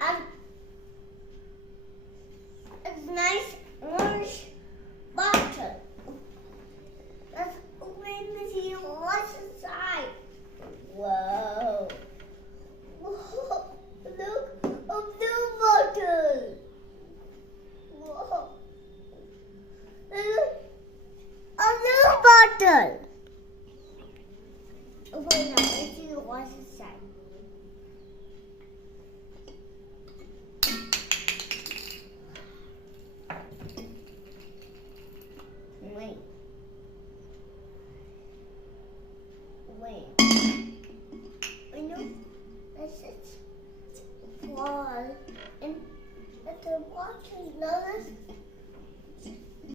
a nice orange bottle. Let's open to see what's inside. Whoa. Whoa. Look, a blue bottle. Whoa. Look, a blue bottle. Okay, now let's see what's inside. Wait. I know this is fall and at the water notice